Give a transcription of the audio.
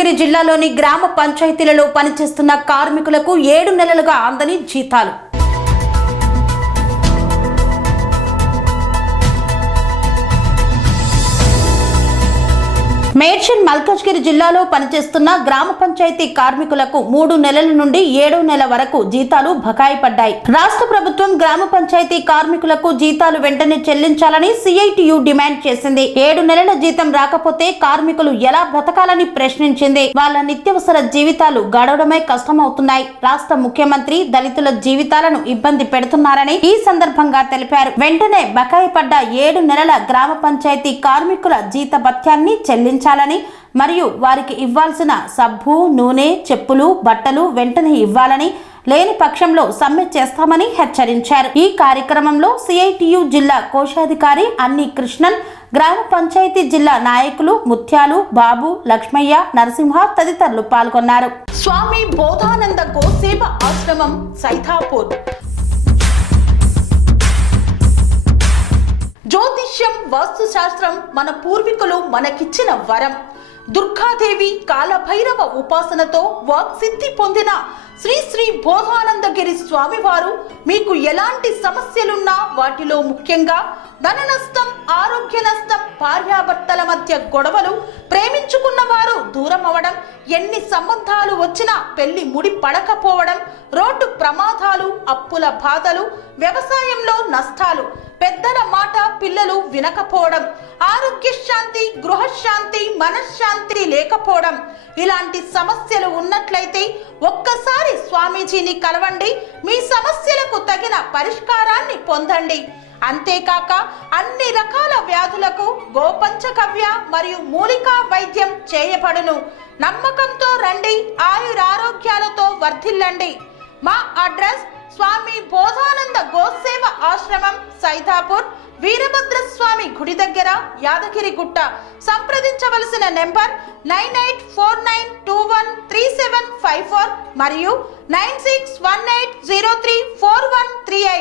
మల్కాజ్గిరి జిల్లాలోని గ్రామ పంచాయతీలలో పనిచేస్తున్న కార్మికులకు 7 నెలలుగా అందని జీతాలు. మేడ్చల్ మల్కాజ్గిరి జిల్లాలో పనిచేస్తున్న గ్రామ పంచాయతీ కార్మికులకు 3 నెలల నుండి 7వ నెల వరకు జీతాలు బకాయి పడ్డాయి. రాష్ట్ర ప్రభుత్వం గ్రామ పంచాయతీ కార్మికులకు జీతాలు వెంటనే చెల్లించాలని సిఐటియు డిమాండ్ చేసింది. 7 నెలల జీతం రాకపోతే కార్మికులు ఎలా బ్రతకాలని ప్రశ్నించింది. వాళ్ళ నిత్యవసర జీవితాలు గడవడమే కష్టమవుతున్నాయి. రాష్ట్ర ముఖ్యమంత్రి దళితుల జీవితాలను ఇబ్బంది పెడుతున్నారని ఈ సందర్భంగా తెలిపారు. వెంటనే బకాయి పడ్డ 7 నెలల గ్రామ పంచాయతీ కార్మికుల జీతభత్యాన్ని చెల్లించాలని మరియు వారికి ఇవ్వాల్సిన సబ్బు, నూనె, చెప్పులు, బట్టలు వెంటనే ఇవ్వాలని, లేని పక్షంలో సమ్మె చేస్తామని హెచ్చరించారు. ఈ కార్యక్రమంలో సిఐటియు జిల్లా కోశాధికారి అన్ని కృష్ణన్, గ్రామ పంచాయతీ జిల్లా నాయకులు ముత్యాలు, బాబు, లక్ష్మయ్య, నరసింహ తదితరులు పాల్గొన్నారు. స్వామి బోధానంద గోసేవ ఆశ్రమం సైథాపూర్. జ్యోతిష్యం, వాస్తుశాస్త్రం మన పూర్వీకులు మనకిచ్చిన వరం. దుర్గాదేవి, కాలభైరవ ఉపాసనతో వాక్సిద్ధి పొందిన శ్రీ శ్రీ బోధానందగిరి స్వామివారు మీకు ఎలాంటి సమస్యలున్నా, వాటిలో ముఖ్యంగా ధన నష్టం, ఆరోగ్య నష్టం, భార్యాభర్తల మధ్య గొడవలు, ప్రేమించుకున్న వారు దూరం అవడం, ఎన్ని సంబంధాలు వచ్చినా పెళ్లి ముడి పడకపోవడం, రోడ్డు ప్రమాదాలు, అప్పుల బాధలు, వ్యవసాయంలో నష్టాలు, పెద్దల మాట పిల్లలు వినకపోవడం, ఆరోగ్య శాంతి, గృహశాంతి, మనశ్శాంతి లేకపోవడం, ఇలాంటి సమస్యలు ఉన్నట్లయితే ఒక్కసారి స్వామీజీని కలవండి. మీ సమస్యలకు తగిన పరిష్కారాన్ని పొందండి. అంతేకాక అన్ని రకాల వ్యాధులకు గోపంచకవ్య మరియు మూలికా వైద్యం చేయబడును. నమ్మకంతో రండి, ఆయురారోగ్యాలతో వర్ధిల్లండి. మా అడ్రస్ స్వామి బోధానంద గోసేవ ఆశ్రమం సైథాపూర్, వీరభద్రస్వామి గుడి దగ్గర, యాదగిరిగుట్ట. సంప్రదించవలసిన నెంబర్ 9849213754 మరియు 9618034138.